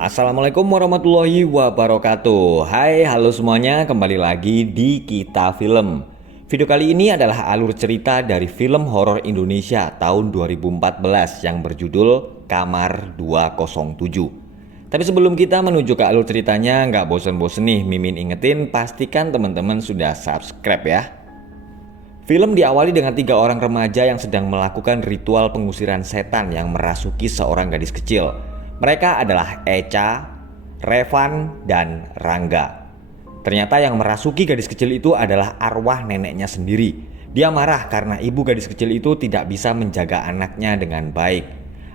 Assalamualaikum warahmatullahi wabarakatuh. Hai, halo semuanya, kembali lagi di Kita Film. Video kali ini adalah alur cerita dari film horor Indonesia tahun 2014 yang berjudul Kamar 207. Tapi sebelum kita menuju ke alur ceritanya, nggak bosen-bosen nih Mimin ingetin, pastikan teman-teman sudah subscribe ya. Film diawali dengan 3 orang remaja yang sedang melakukan ritual pengusiran setan yang merasuki seorang gadis kecil. Mereka adalah Echa, Revan, dan Rangga. Ternyata yang merasuki gadis kecil itu adalah arwah neneknya sendiri. Dia marah karena ibu gadis kecil itu tidak bisa menjaga anaknya dengan baik.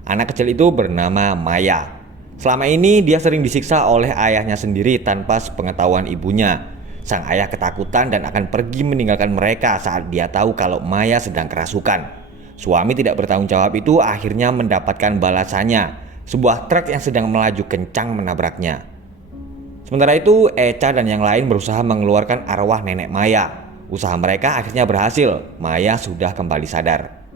Anak kecil itu bernama Maya. Selama ini dia sering disiksa oleh ayahnya sendiri tanpa sepengetahuan ibunya. Sang ayah ketakutan dan akan pergi meninggalkan mereka saat dia tahu kalau Maya sedang kerasukan. Suami tidak bertanggung jawab itu akhirnya mendapatkan balasannya. Sebuah truk yang sedang melaju kencang menabraknya. Sementara itu, Echa dan yang lain berusaha mengeluarkan arwah nenek Maya. Usaha mereka akhirnya berhasil. Maya sudah kembali sadar.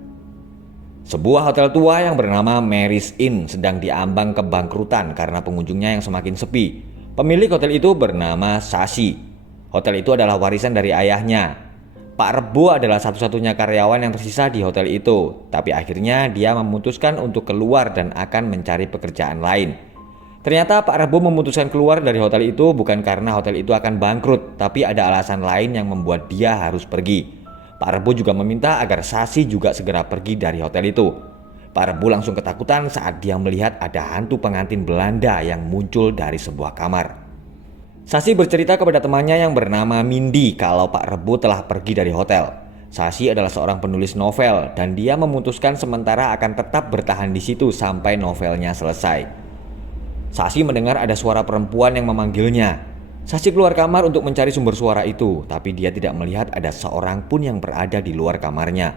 Sebuah hotel tua yang bernama Mary's Inn sedang diambang kebangkrutan karena pengunjungnya yang semakin sepi. Pemilik hotel itu bernama Sashi. Hotel itu adalah warisan dari ayahnya. Pak Rebo adalah satu-satunya karyawan yang tersisa di hotel itu, tapi akhirnya dia memutuskan untuk keluar dan akan mencari pekerjaan lain. Ternyata Pak Rebo memutuskan keluar dari hotel itu bukan karena hotel itu akan bangkrut, tapi ada alasan lain yang membuat dia harus pergi. Pak Rebo juga meminta agar Sasi juga segera pergi dari hotel itu. Pak Rebo langsung ketakutan saat dia melihat ada hantu pengantin Belanda yang muncul dari sebuah kamar. Sasi bercerita kepada temannya yang bernama Mindy kalau Pak Rebo telah pergi dari hotel. Sasi adalah seorang penulis novel dan dia memutuskan sementara akan tetap bertahan di situ sampai novelnya selesai. Sasi mendengar ada suara perempuan yang memanggilnya. Sasi keluar kamar untuk mencari sumber suara itu, tapi dia tidak melihat ada seorang pun yang berada di luar kamarnya.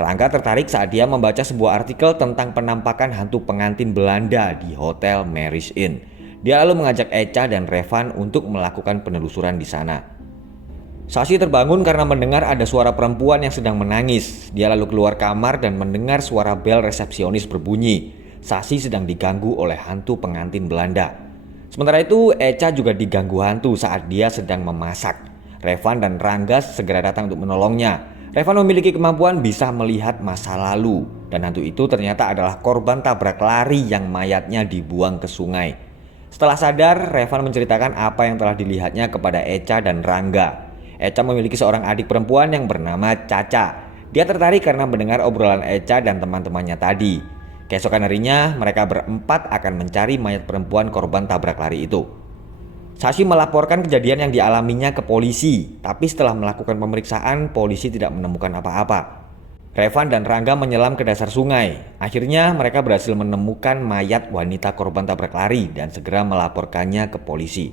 Rangga tertarik saat dia membaca sebuah artikel tentang penampakan hantu pengantin Belanda di Hotel Mary's Inn. Dia lalu mengajak Echa dan Revan untuk melakukan penelusuran di sana. Sasi terbangun karena mendengar ada suara perempuan yang sedang menangis. Dia lalu keluar kamar dan mendengar suara bel resepsionis berbunyi. Sasi sedang diganggu oleh hantu pengantin Belanda. Sementara itu, Echa juga diganggu hantu saat dia sedang memasak. Revan dan Rangga segera datang untuk menolongnya. Revan memiliki kemampuan bisa melihat masa lalu, dan hantu itu ternyata adalah korban tabrak lari yang mayatnya dibuang ke sungai. Setelah sadar, Revan menceritakan apa yang telah dilihatnya kepada Echa dan Rangga. Echa memiliki seorang adik perempuan yang bernama Caca. Dia tertarik karena mendengar obrolan Echa dan teman-temannya tadi. Keesokan harinya, mereka berempat akan mencari mayat perempuan korban tabrak lari itu. Sasi melaporkan kejadian yang dialaminya ke polisi, tapi setelah melakukan pemeriksaan, polisi tidak menemukan apa-apa. Revan dan Rangga menyelam ke dasar sungai. Akhirnya mereka berhasil menemukan mayat wanita korban tabrak lari dan segera melaporkannya ke polisi.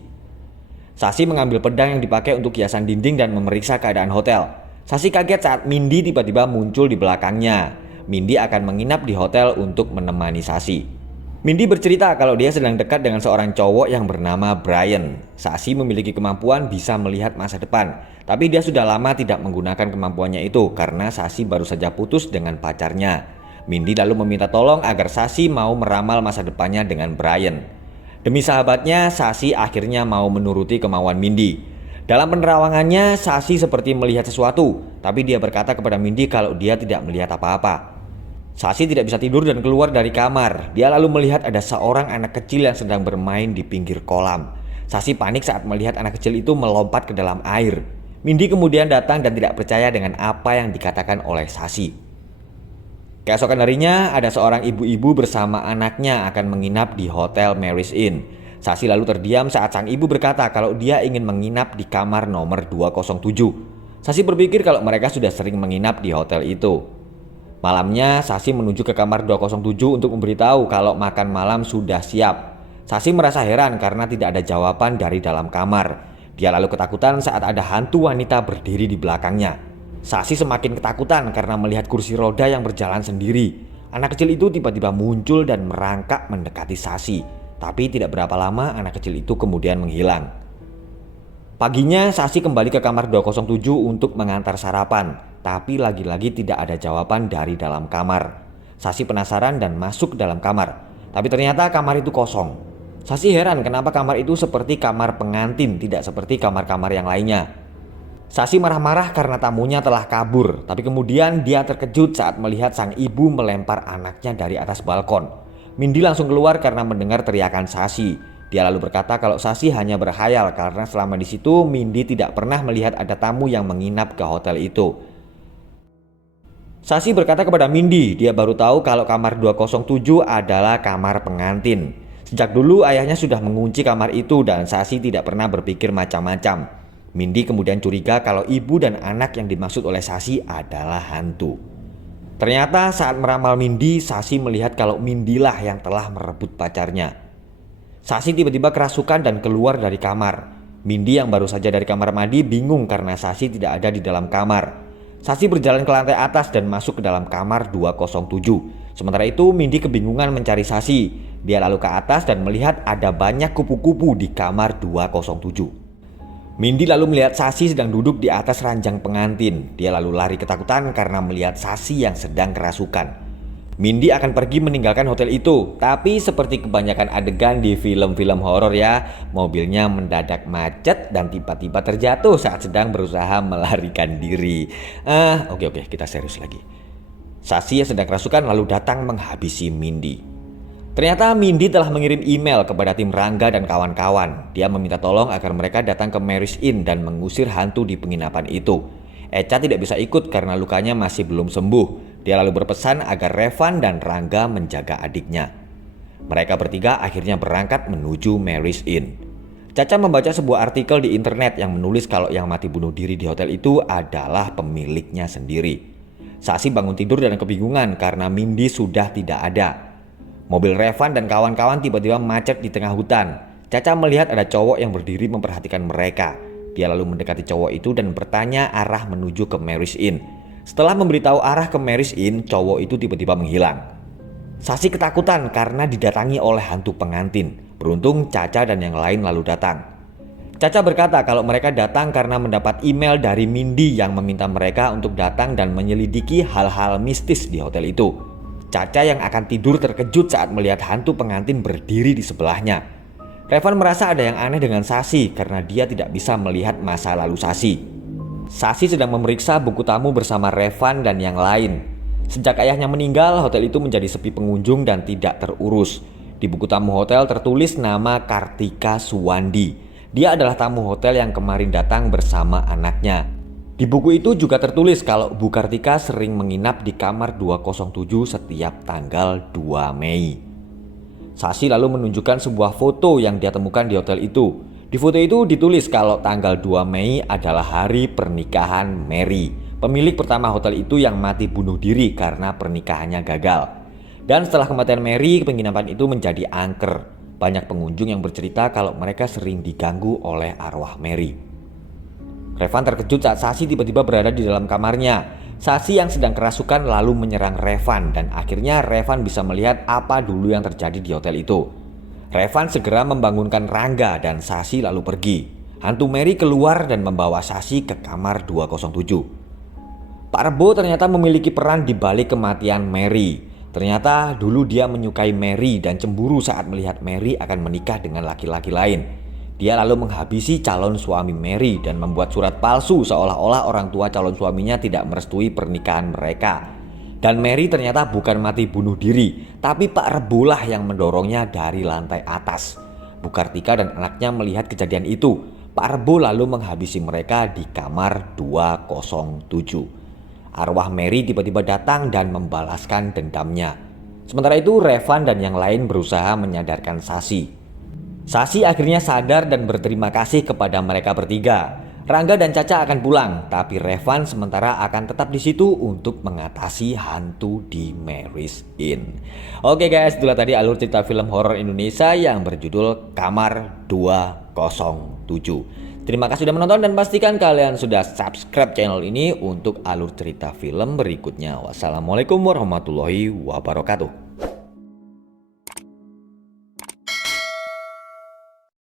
Sasi mengambil pedang yang dipakai untuk hiasan dinding dan memeriksa keadaan hotel. Sasi kaget saat Mindy tiba-tiba muncul di belakangnya. Mindy akan menginap di hotel untuk menemani Sasi. Mindy bercerita kalau dia sedang dekat dengan seorang cowok yang bernama Brian. Sasi memiliki kemampuan bisa melihat masa depan, tapi dia sudah lama tidak menggunakan kemampuannya itu karena Sasi baru saja putus dengan pacarnya. Mindy lalu meminta tolong agar Sasi mau meramal masa depannya dengan Brian. Demi sahabatnya, Sasi akhirnya mau menuruti kemauan Mindy. Dalam penerawangannya, Sasi seperti melihat sesuatu, tapi dia berkata kepada Mindy kalau dia tidak melihat apa-apa. Sasi tidak bisa tidur dan keluar dari kamar. Dia lalu melihat ada seorang anak kecil yang sedang bermain di pinggir kolam. Sasi panik saat melihat anak kecil itu melompat ke dalam air. Mindy kemudian datang dan tidak percaya dengan apa yang dikatakan oleh Sasi. Keesokan harinya, ada seorang ibu-ibu bersama anaknya akan menginap di Hotel Mary's Inn. Sasi lalu terdiam saat sang ibu berkata kalau dia ingin menginap di kamar nomor 207. Sasi berpikir kalau mereka sudah sering menginap di hotel itu. Malamnya, Sasi menuju ke kamar 207 untuk memberitahu kalau makan malam sudah siap. Sasi merasa heran karena tidak ada jawaban dari dalam kamar. Dia lalu ketakutan saat ada hantu wanita berdiri di belakangnya. Sasi semakin ketakutan karena melihat kursi roda yang berjalan sendiri. Anak kecil itu tiba-tiba muncul dan merangkak mendekati Sasi. Tapi tidak berapa lama anak kecil itu kemudian menghilang. Paginya, Sasi kembali ke kamar 207 untuk mengantar sarapan. Tapi lagi-lagi tidak ada jawaban dari dalam kamar. Sasi penasaran dan masuk ke dalam kamar. Tapi ternyata kamar itu kosong. Sasi heran kenapa kamar itu seperti kamar pengantin, tidak seperti kamar-kamar yang lainnya. Sasi marah-marah karena tamunya telah kabur, tapi kemudian dia terkejut saat melihat sang ibu melempar anaknya dari atas balkon. Mindy langsung keluar karena mendengar teriakan Sasi. Dia lalu berkata kalau Sasi hanya berkhayal karena selama di situ Mindy tidak pernah melihat ada tamu yang menginap ke hotel itu. Sasi berkata kepada Mindy, dia baru tahu kalau kamar 207 adalah kamar pengantin. Sejak dulu ayahnya sudah mengunci kamar itu dan Sasi tidak pernah berpikir macam-macam. Mindy kemudian curiga kalau ibu dan anak yang dimaksud oleh Sasi adalah hantu. Ternyata saat meramal Mindy, Sasi melihat kalau Mindy lah yang telah merebut pacarnya. Sasi tiba-tiba kerasukan dan keluar dari kamar. Mindy yang baru saja dari kamar mandi bingung karena Sasi tidak ada di dalam kamar. Sasi berjalan ke lantai atas dan masuk ke dalam kamar 207. Sementara itu Mindy kebingungan mencari Sasi. Dia lalu ke atas dan melihat ada banyak kupu-kupu di kamar 207. Mindy lalu melihat Sasi sedang duduk di atas ranjang pengantin. Dia lalu lari ketakutan karena melihat Sasi yang sedang kerasukan. Mindy akan pergi meninggalkan hotel itu, tapi seperti kebanyakan adegan di film-film horor ya, mobilnya mendadak macet dan tiba-tiba terjatuh saat sedang berusaha melarikan diri. Oke, kita serius lagi. Sasi yang sedang kerasukan lalu datang menghabisi Mindy. Ternyata Mindy telah mengirim email kepada tim Rangga dan kawan-kawan. Dia meminta tolong agar mereka datang ke Mary's Inn dan mengusir hantu di penginapan itu. Echa tidak bisa ikut karena lukanya masih belum sembuh. Dia lalu berpesan agar Revan dan Rangga menjaga adiknya. Mereka bertiga akhirnya berangkat menuju Mary's Inn. Caca membaca sebuah artikel di internet yang menulis kalau yang mati bunuh diri di hotel itu adalah pemiliknya sendiri. Sasi bangun tidur dan kebingungan karena Mindy sudah tidak ada. Mobil Revan dan kawan-kawan tiba-tiba macet di tengah hutan. Caca melihat ada cowok yang berdiri memperhatikan mereka. Dia lalu mendekati cowok itu dan bertanya arah menuju ke Mary's Inn. Setelah memberitahu arah ke Mary's Inn, cowok itu tiba-tiba menghilang. Sasi ketakutan karena didatangi oleh hantu pengantin. Beruntung Caca dan yang lain lalu datang. Caca berkata kalau mereka datang karena mendapat email dari Mindy yang meminta mereka untuk datang dan menyelidiki hal-hal mistis di hotel itu. Caca yang akan tidur terkejut saat melihat hantu pengantin berdiri di sebelahnya. Revan merasa ada yang aneh dengan Sasi karena dia tidak bisa melihat masa lalu Sasi. Sasi sedang memeriksa buku tamu bersama Revan dan yang lain. Sejak ayahnya meninggal, hotel itu menjadi sepi pengunjung dan tidak terurus. Di buku tamu hotel tertulis nama Kartika Suwandi. Dia adalah tamu hotel yang kemarin datang bersama anaknya. Di buku itu juga tertulis kalau Bu Kartika sering menginap di kamar 207 setiap tanggal 2 Mei. Sasi lalu menunjukkan sebuah foto yang dia temukan di hotel itu. Di foto itu ditulis kalau tanggal 2 Mei adalah hari pernikahan Mary, pemilik pertama hotel itu yang mati bunuh diri karena pernikahannya gagal. Dan setelah kematian Mary, penginapan itu menjadi angker. Banyak pengunjung yang bercerita kalau mereka sering diganggu oleh arwah Mary. Revan terkejut saat Sasi tiba-tiba berada di dalam kamarnya. Sasi yang sedang kerasukan lalu menyerang Revan dan akhirnya Revan bisa melihat apa dulu yang terjadi di hotel itu. Revan segera membangunkan Rangga dan Sasi lalu pergi. Hantu Mary keluar dan membawa Sasi ke kamar 207. Pak Rebo ternyata memiliki peran di balik kematian Mary. Ternyata dulu dia menyukai Mary dan cemburu saat melihat Mary akan menikah dengan laki-laki lain. Dia lalu menghabisi calon suami Mary dan membuat surat palsu seolah-olah orang tua calon suaminya tidak merestui pernikahan mereka. Dan Mary ternyata bukan mati bunuh diri, tapi Pak Rebo lah yang mendorongnya dari lantai atas. Bu Kartika dan anaknya melihat kejadian itu. Pak Rebo lalu menghabisi mereka di kamar 207. Arwah Mary tiba-tiba datang dan membalaskan dendamnya. Sementara itu Revan dan yang lain berusaha menyadarkan Sasi. Sasi akhirnya sadar dan berterima kasih kepada mereka bertiga. Rangga dan Caca akan pulang, tapi Revan sementara akan tetap di situ untuk mengatasi hantu di Mary's Inn. Oke guys, itulah tadi alur cerita film horor Indonesia yang berjudul Kamar 207. Terima kasih sudah menonton dan pastikan kalian sudah subscribe channel ini untuk alur cerita film berikutnya. Wassalamualaikum warahmatullahi wabarakatuh.